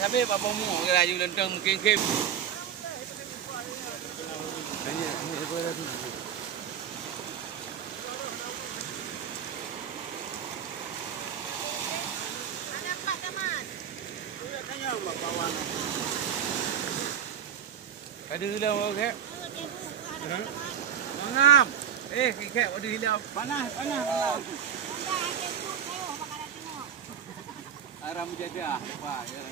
Tapi apa mu ke laju lenteng mungkin kem. Ada Pak Daman. Tanya mak kawan. Ada hilang okey. Mangam. Kek ada hilang. Panas. Aram jadah. Wah, ya.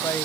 Tay.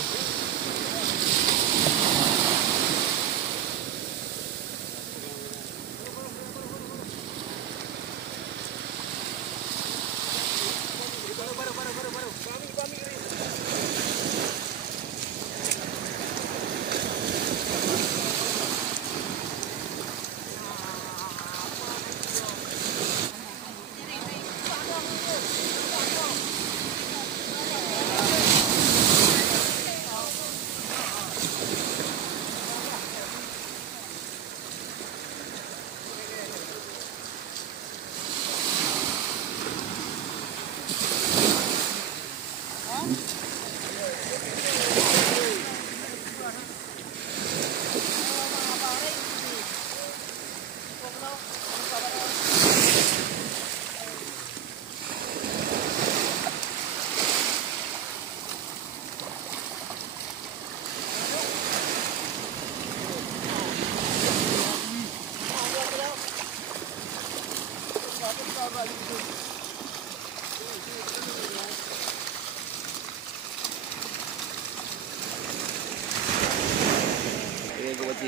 Ini kau baca.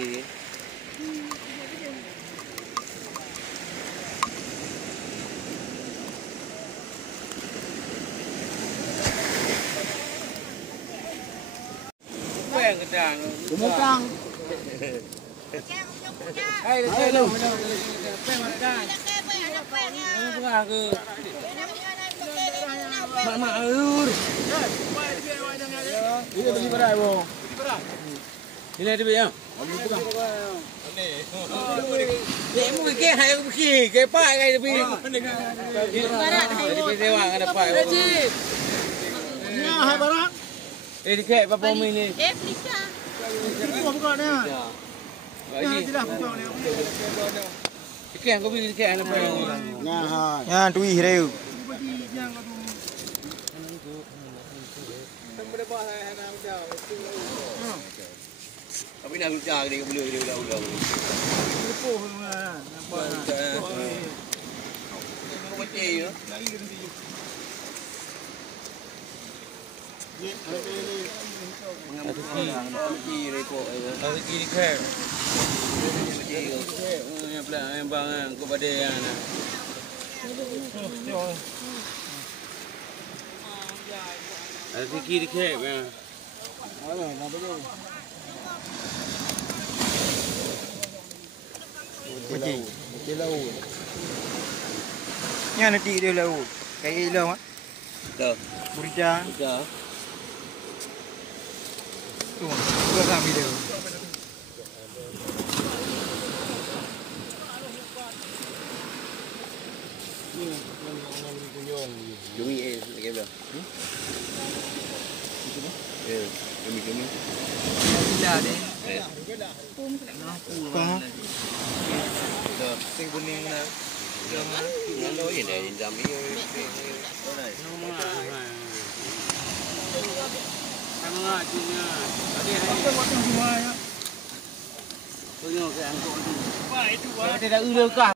Quen cái đàn. Kumutang. Hay là chơi đâu. Quen mà đàn. Nó có cái mak ur. Ini beli berai bo. Ini ada bayang. Dia mu ke hai ke pak kai tapi. Barat hai. Dia sewang ada pak. Nya hai barak. Di ke apa mi ni? Afrika. Ini bukan ni. Baji. Tidak bukan ni. Ikan kau beli ikan apa yang? Nya hai. Yan tui hireu. Tapi nak lucah dia boleh ulang-ulang. Lepuh lah. Nampak. Kau baca ya. Mengambil repot. Ada kiri ke? Yang pelan yang bang kau pada yang. Ada kiri ke? Ada, nampak tu. Baci. Di laut. Yan nanti dia laut. Kai ilau ah. Dah. Burija. Dah. Tu. Dua kami dia. Jumi lagi berapa? Jumi. Jumi. Gila deh. Kau Sing kuning na. Ano yun eh, yung dami yun. Sama nga, Junior. semua ya. Tidak ulu kah?